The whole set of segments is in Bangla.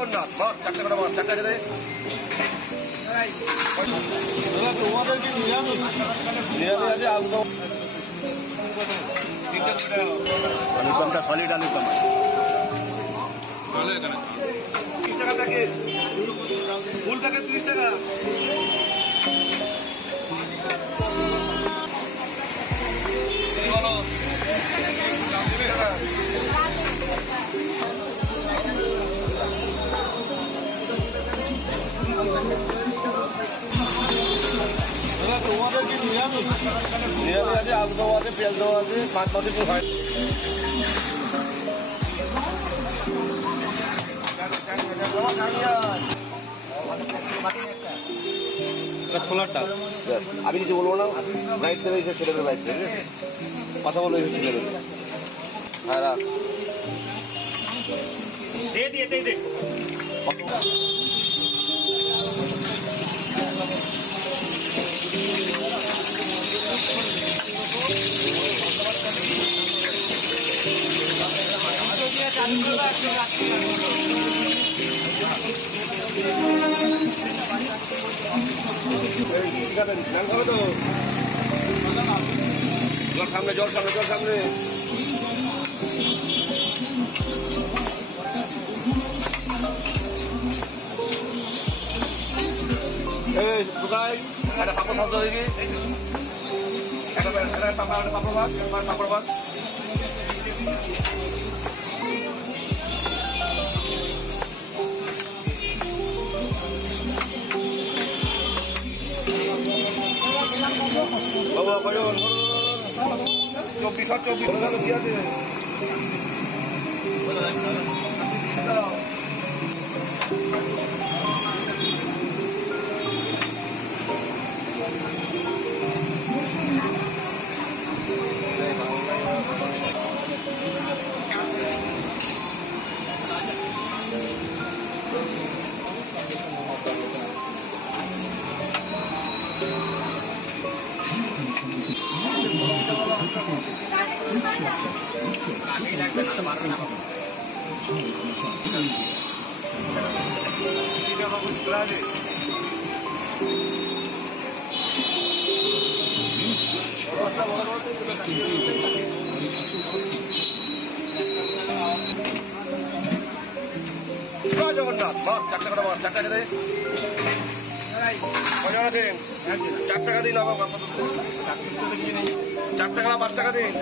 জগন্নাথ বল, 4 টাকা বল, 4 টাকা দে। তোমাদেরকে নিরামিষ আছে আলুদম। আলুদমটা সলিড আলুদম। 30 টাকা প্যাকেজ, ফুল প্যাকেজ 30 টাকা। বলো তোমাদেরকে নিরামিষ আছে আলুদম আছে, পেঁয়াজ দেওয়া আছে, 5 মাসের কি হয়। ছোলাটা আমি কিছু বলবো না, বাইক দেবে এসে ছেলে দেবে, বাইক দেবে কথা বলবো এসে ছেলে দেবে। হ্যাঁ রাখ দে। জল সামনে, জল সামনে, জল সামনে। কোথায় একটা পাপড় ভাজ দেখি, একটা পাপড় ভাজ, পাপড় ভাজ। বাবা কয়জন 24 কি আছে জগন্নাথ বল, 4 টাকা বল, 4 টাকা দে। কয়জন আছেন? 4 টাকা দিন। 4 টাকা 5 টাকা দিন।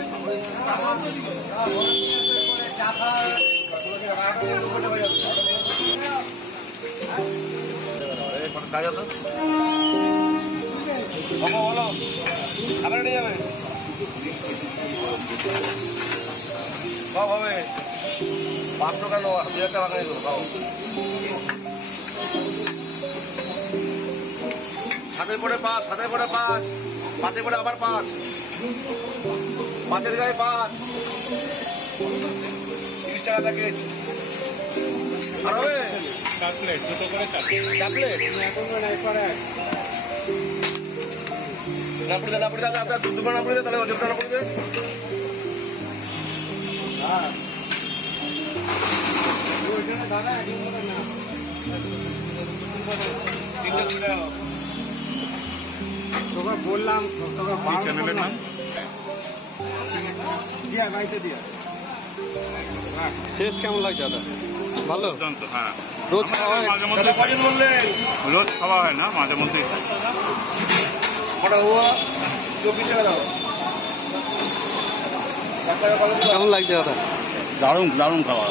বলো আবার নিয়ে যাবে সব হবে 500 কেন 1000 টাকা বাগানে দেবো। সাথে পড়ে 5, সাথে পড়ে 5, 5-এ পড়ে আবার 5, 5-এর গায়ে 5, 30 টাকা প্যাকেজ। আর হবে 4 প্লেট, দুটো করে 4 প্লেট। না পড়ে দে, আপনার দুটো না পড়ে দে, তাহলে ওদেরটা না পড়ে দে। হ্যাঁ তোকে বললাম, চ্যানেলের নাম দিয়া গাইতে দিয়া। টেস্ট কেমন লাগছে দাদা? ভালো। হ্যাঁ রোজ খাওয়া হয়? মাঝে মধ্যে বললেন রোজ খাওয়া হয় না, মাঝে মধ্যে। কেমন লাগছে দাদা? দারুণ দারুণ খাওয়া।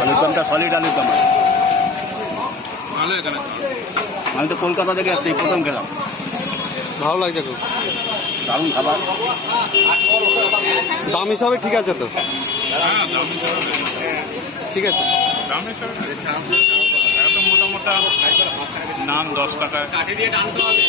আলুদমটা সলিড আলুদম। আমি তো কলকাতা থেকে আসছি, প্রথম খেলাম। ভালো লাগছে খুব, দারুণ খাবার। দাম হিসাবে ঠিক আছে তো? ঠিক আছে দাম হিসাবে। এত মোটা মোটা নান 10 টাকা কাঠি দিয়ে টানতে হবে।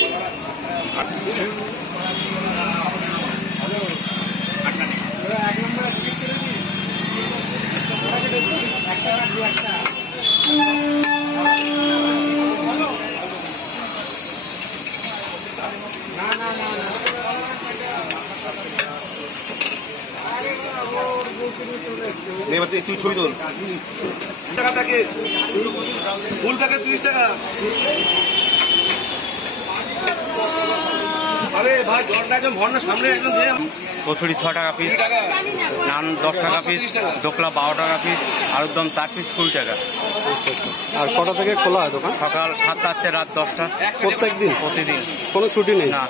এবার তুই ছবি তোল। টাকা প্যাকেজ, ফুল প্যাকেজ 30 টাকা। আরে ভাই জলটা একদম ভর না, সামনে একদম দিয়ে। কচুরি 6 টাকা পিস, নান 10 টাকা পিস, দোকলা 12 টাকা পিস, আলুর দম 4 পিস 20 টাকা। আচ্ছা আচ্ছা। আর কটা থেকে খোলা হয় দোকান? সকাল 7টা থেকে রাত 10টা। প্রত্যেক দিন? প্রতিদিন, কোনো ছুটি নেই? না।